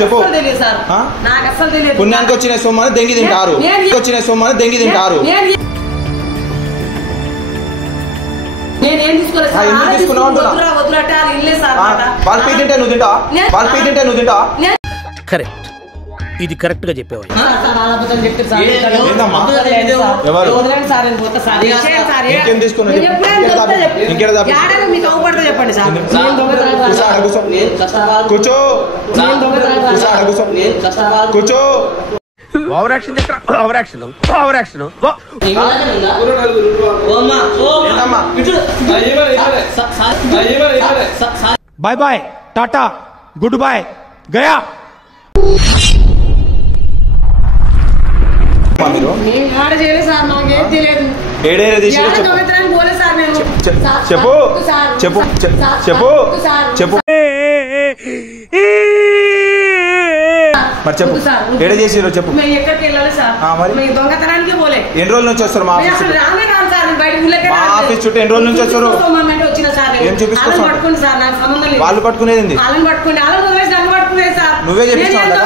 చెప్పు పుణ్యానికి వచ్చిన సొమ్మని దెంగి తింటారు కరెక్ట్, ఇది కరెక్ట్ గా చెప్పేవాళ్ళు. కూర్చో bye bye, tata, good bye, గయా. చెప్పు చెప్పు చెప్పు చెప్పు మరి చెప్పు ఏడ చేసిరో చెప్పు. ఎన్ని రోజుల నుంచి వస్తారు మా ఆఫీస్ చుట్టూ? ఎన్ని రోజుల నుంచి వస్తారు? ఏం చూపిస్తావు? వాళ్ళు పట్టుకునేది నువ్వే చెప్పిస్తావు కదా.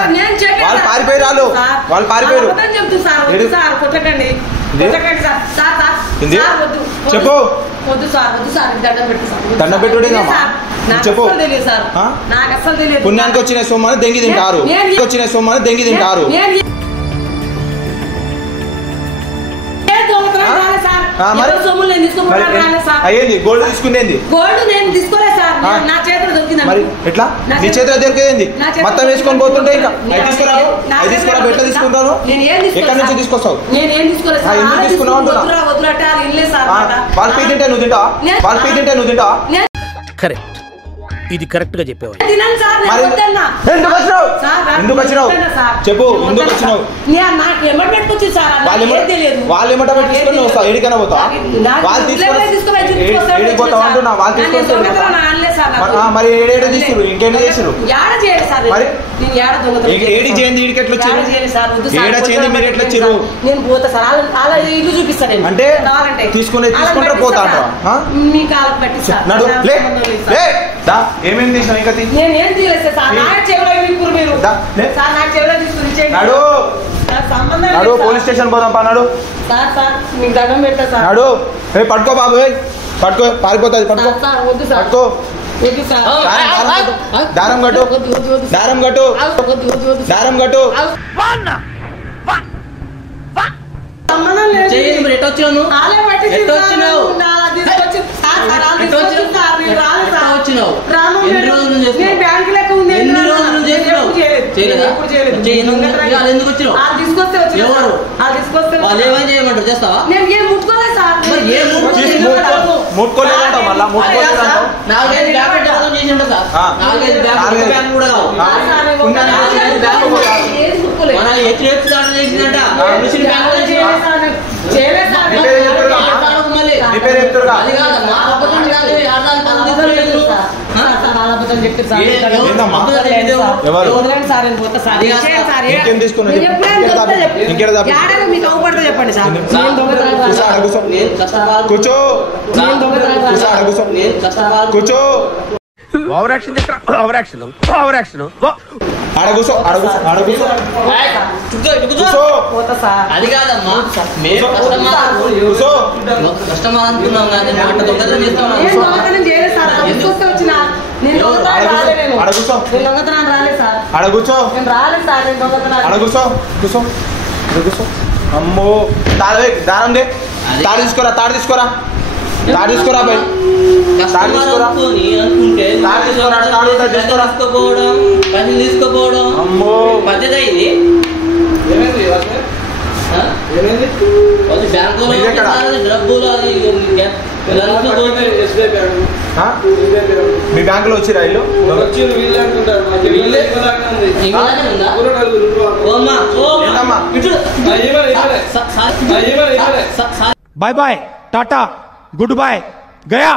వాళ్ళు పారిపోయారు, వాళ్ళు పారిపోయారు. చెప్పు దండం పెట్టుడే చెప్పు. పుణ్యానికి వచ్చిన సొమ్మని దెంగి తింటారు అయ్యింది. గోల్డ్ తీసుకునేది మరి ఎట్లా నీ చేతిలో దొరికేది? మొత్తం వేసుకొని పోతుంటే ఇంకా తీసుకురా ఎట్లా తీసుకుంటాను? ఎక్కడి నుంచి తీసుకొస్తావు? ఎందుకు తీసుకున్నావు అంటున్నా? వాళ్ళు పీ తింటే నువ్వు తింటా. కరెక్ట్, ఇది కరెక్ట్ గా చెప్పేవాళ్ళు. ఎందుకు వచ్చినావు చెప్పు. ఎందుకు వచ్చినావు? వాళ్ళు ఏమంటా పెట్టుకుని వస్తావు? ఏడికైనా పోతావు? వాళ్ళు తీసుకొని పోతావు అంటున్నా. వాళ్ళు తీసుకొస్తారు మరి ఏడేడ తీసుకురు? ఇంకేంటి చేసారు మరి? ఏడి చేయండి ఈడికి ఎట్లా వచ్చారు? ఏడ చేయండి మీరు ఎట్లా వచ్చారు అంటే తీసుకుంటారు పోతా నడు. ఏమేమి తీసినావు? ఇంకా నడు పోలీస్ స్టేషన్ పోదాం పా. నడు నడు. పట్టుకో బాబు, పట్టుకో, పారిపోతుంది. పట్టుకో దారం కట్టు. ముట్టుకోలేదంటావు మళ్ళా? కూర్చో కూర్చో అది కాదమ్మా, కస్టమర్ అనుకున్నాం కానీ అమ్మో దారం దే. తాడు తీసుకోరా బాయ్. తీసుకోపోవడం అమ్మో పద్ధతి ఇది. మీ బ్యాంకులో వచ్చిరా ఇల్లు? Bye bye, tata, good bye, గయా.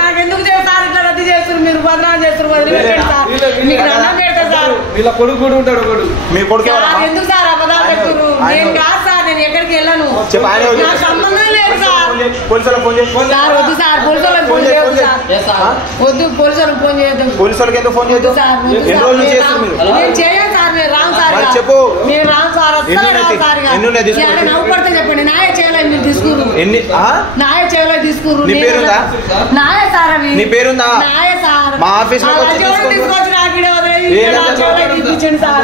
నాకెందుకు చేస్తారు ఇట్లా రద్దు చేస్తారు? మీరు బదనాలు చేస్తారు, వదిలిపెట్టండి సార్. మీకు దండం పెడతా సార్. వీళ్ళ కొడుకు కూడా ఉంటాడు. మీ కొడుకు ఎందుకు సార్ అబద్ధాలు చెప్తున్నారు? నేను కాదు సార్, నేను ఎక్కడికి వెళ్ళను, నాకు సంబంధం లేదు సార్. వద్దు సార్ పోలీసులకు ఫోన్ చేయొద్దు సార్ వద్దు పోలీసులకు ఫోన్ చేయొద్దు పోలీసులకు ఎందుకు ఫోన్ చేయొద్దు ఎన్ని రోజులు చేస్తారు మీరు నేను చేయను సార్ మీరు రాను సార్ చెప్పు నేను రాను సార్ నవ్వుపడితే చెప్పండి నాయ చేయలేదు మీరు తీసుకురు ఎన్ని నాయ చేయలేదు తీసుకురు నీ పేరుందా నాయ సార్ అవి నీ పేరుందా నాయ సార్ మా ఆఫీస్ లో తీసుకొచ్చి ఇప్పించండి సార్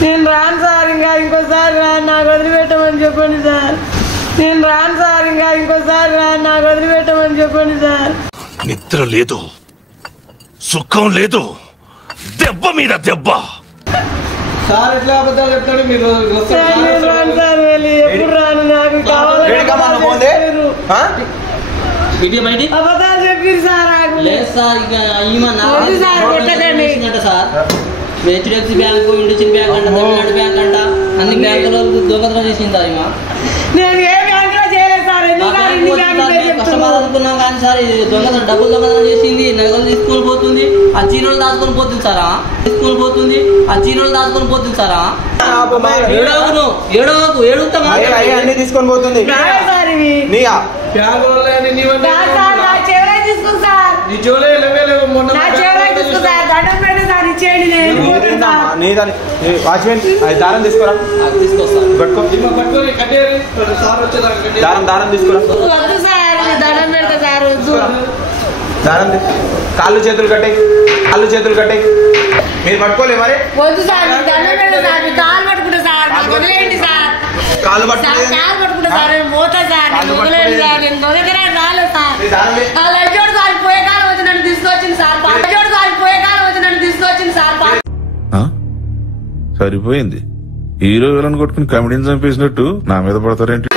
నేను రాను సార్ ఇంకా ఇంకోసారి రాను నాకు వదిలిపెట్టమని చెప్పండి సార్ నేను రాను సార్ ఇంకా ఇంకోసారి రాను నాకు వదిలిపెట్టమని చెప్పండి సార్ నిద్ర లేదు సుఖం లేదు దెబ్బ మీద దెబ్బ సార్ ఎట్లా అబద్ధాలు చెప్తాడు మీరు నేను రాను సార్ వెళ్ళి ఎప్పుడు రాను నాకు కావాలి అబద్ధాలు చెప్పారు సార్ నాకు లేదు సార్ ఇక sir HDFC bank Indian bank అంట తమిళనాడు బ్యాంక్ అంట అన్ని బ్యాంకులో దొంగతనం చేసింది సార్ ఇమా నేను ఏ బ్యాంకులో చేయలేదు సార్ కస్టమర్ అనుకున్నాం కానీ సార్ దొంగతనం డబ్బులు దొంగతనం చేసింది నగలు తీసుకొని పోతుంది ఆ చీనోళ్ళు దాచుకొని పోతుంది సారా తీసుకొని పోతుంది ఆ చీనోళ్ళు దాచుకొని పోతుంది సారా ఏడుగుతామా తీసుకొని పోతుంది దారం తీసుకురా దారం తీసుకురా దారం కాళ్ళు చేతులు కట్టాయి మీరు పట్టుకోలే మరి వద్దు సార్ కాలు పట్టుకుంటా సార్ వదిలేయండి సార్ కాళ్ళు పట్టుకుంటా సార్ పోతా సార్ వదిలేయండి సార్ నేను దొరికినా రాలేదు సార్ లడ్జోడు సార్ పోయే కాలం వచ్చి నన్ను తీసుకొచ్చింది సార్ లడ్జోడు సార్ పోయే కాలం వచ్చి నన్ను తీసుకొచ్చింది సార్ సరిపోయింది హీరో విలన్ కొట్టుకుని కమెడీని చంపేసినట్టు నా మీద పడతారేంటి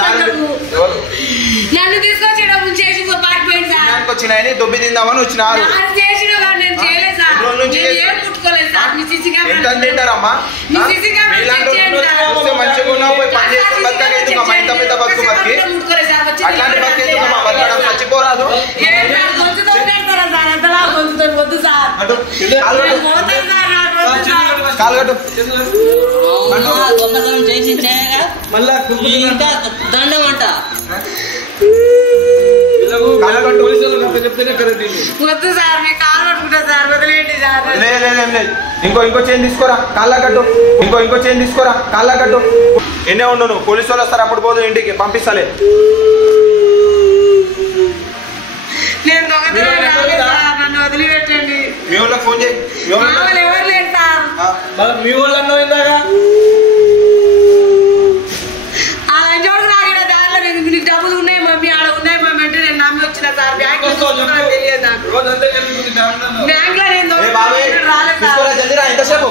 నన్ను తీసుకొచ్చేటప్పుడు చేసి పారిపోయింది సార్ వచ్చినాయని దొబ్బి తిందామని వచ్చినారు తింటారమ్మా మంచిగా ఉన్నావు పని చేసుకుని ఇంత పెద్ద బతుకు బతికి అట్లాంటి బతికి బతకడం చచ్చిపోరాదు కాలుగట్టు దొంగతనం చేసి ఇంకా దండం అంట వద్దు సార్ మీ కాలు పట్టుకుంటా సార్ వదిలేండి సార్ ఇంకో చైన్ తీసుకోరా కాళ్ళ కట్టు ఎన్నే ఉండు నువ్వు పోలీసు వాళ్ళు వస్తారు అప్పుడు పోదు ఇంటికి పంపిస్తాలే నేను నన్ను వదిలిపెట్టండి మీ వాళ్ళకి ఫోన్ చేయి ఎవరు లేదు సార్ మీ వాళ్ళు అన్నా ఇందాక నీకు డబ్బులు ఉన్నాయి మమ్మీ ఆడ ఉన్నాయి మమ్మీ అంటే నేను నమ్మి వచ్చిన సార్ బ్యాంక్ తెలియదు ఎంతసేపు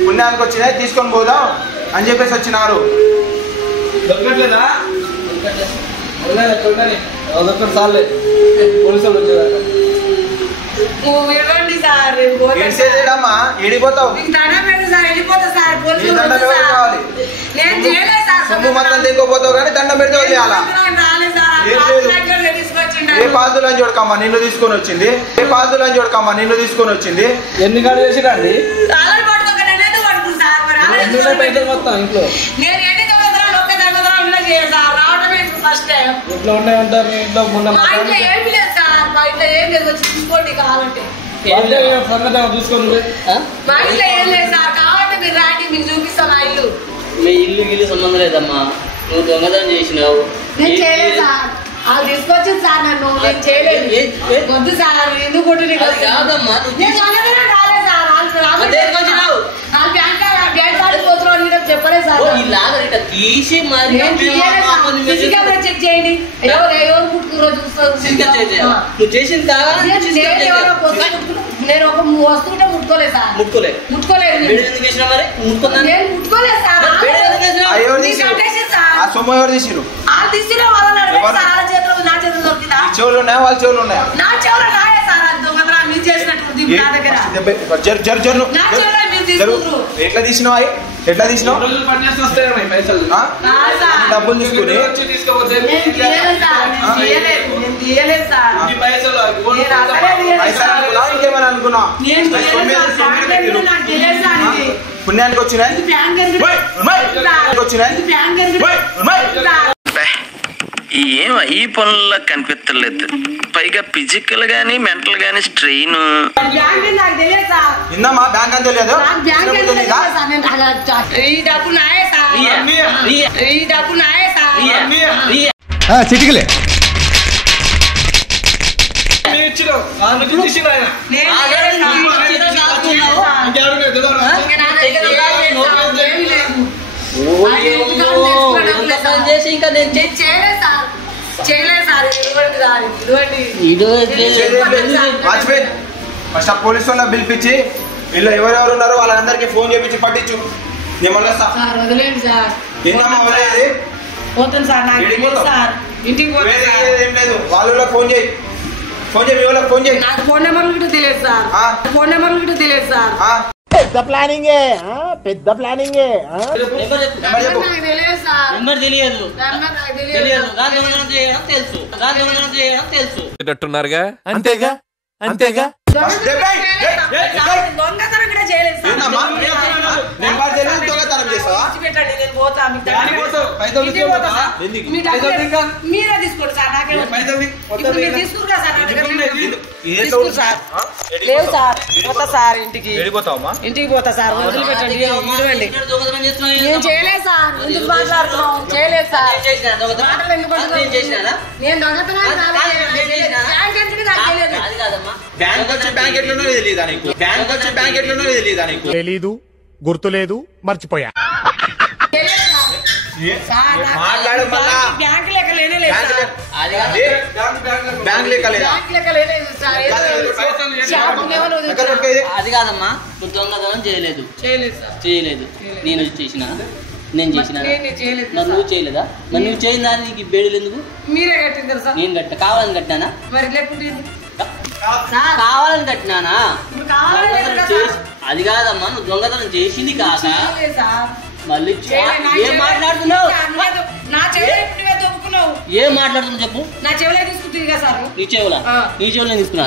పుణ్యానికి వచ్చినాయి తీసుకొని పోదాం అని చెప్పేసి వచ్చినారు దొరకట్లేదా అదొక్కటి సార్లే పోలీసులు వచ్చేదాకా ఏడిపోతావు సొమ్ము మొత్తం తెగిపోతావు కానీ దండం పెడితే వదిలేయాలా ఏ పాదులు అని చూడకమ్మా నిన్ను తీసుకొని వచ్చింది ఎన్ని కాళ్ళు చేసిరండి మొత్తం ఇంట్లో ఇంట్లో ఉన్నాయంటారు మీ ఇంట్లో చూసుకోండి మీ ఇల్లు గిల్లు సంబంధం లేదమ్మా నువ్వు దొంగతనం చేసినావు తీసుకొచ్చింది సార్ నన్ను నేను చేయలేదు వద్దు సార్ ఎందుకు కాదమ్మా చెప్పలేదు సార్ తీసి మరి చెక్ చేయండి ఎవరు పుట్టుకురో చూస్తారు నువ్వు చేసింది కాదా నేను ఒక వస్తువుంటే ముట్టుకోలేదు సార్ ముట్టుకోలేదు నేను ముట్టుకోలేదు సార్ సొమ్ము ఎవరు తీసిరు నా చేతులు దొరికిందా చెవులు ఉన్నాయా వాళ్ళ చెవులు ఉన్నాయా నా చెవులు నాయే సార్ అది దొంగతనం మీరు చేసినట్టు నా దగ్గర జరు నా చెవులు ఎట్లా తీసినావు అవి ఎట్లా తీసినావు డబ్బులు తీసుకుని ఇంకేమని అనుకున్నా పుణ్యానికి వచ్చినాయి ఈ పనుల్లో కనిపించలేదు. పైగా ఫిజికల్ గానీ మెంటల్ గానీ స్ట్రెయిన్. ఇందమ్మా బ్యాంక్ అని తెలియదు. చిటికలే చేసి ఇంకా నేను ఫస్ట్ పోలీసు వాళ్ళ పిలిపించి వీళ్ళు ఎవరెవరు ఉన్నారో వాళ్ళందరికీ ఫోన్ చేపించి పట్టించు. నేను ఏం లేదు వాళ్ళ ఫోన్ చేయి మీ వాళ్ళకి ఫోన్ చేయి. ఫోన్ నెంబర్లు కూడా తెలియదు సార్. ఫోన్ నెంబర్లు కూడా తెలియదు సార్. పెద్ద ప్లానింగే నెంబర్ తెలియదు తెలుసున్నారుగా. అంతేగా దొంగతనం కూడా చేయలేదు సార్. మీరే తీసుకోండి సార్. లేవు సార్. పోతా సార్ ఇంటికి పోతా సార్. వదిలిపెట్టండి. నేను చేయలేదు సార్. ఎందుకు మాట్లాడుతున్నాం? చేయలేదు సార్. నేను దొంగతనం తెలీదు, గుర్తులేదు, మర్చిపోయా. బ్యాంక్ లెక్క లేనే అది కాదమ్మా. దొంగతనం చేయలేదు. నేను చేసిన మరి నువ్వు చేయలేదా? మరి నువ్వు చేయని దానికి బేడీలు ఎందుకు? మీరే కట్టింది సార్. నేను కట్ట కావాలని కట్టినానా? మరి లేకుంటే కావాలని కట్టినానా? అది కాదమ్మా. నువ్వు దొంగతనం చేసింది కాక మళ్ళీ ఏం మాట్లాడుతున్నావు? ఏం మాట్లాడుతున్నావు చెప్పు. నా చెవులే తీసుకుంటుంది కదా సార్. నీ చెవులా? నీ చెవులు తీసుకున్నా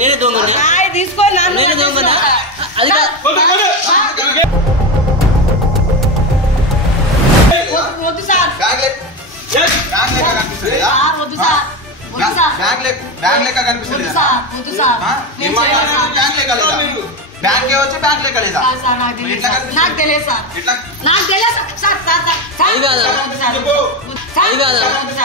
నేనే దొంగని. నేనే దొంగనా? అది వద్దు సార్. వద్దు సార్. బ్యాంక్ లెక్క కనిపిస్తుంది. బ్యాంక్ వచ్చి బ్యాంక్ లెక్క లేదా? నాకు తెలియదు సార్. నాకు తెలియదు సార్.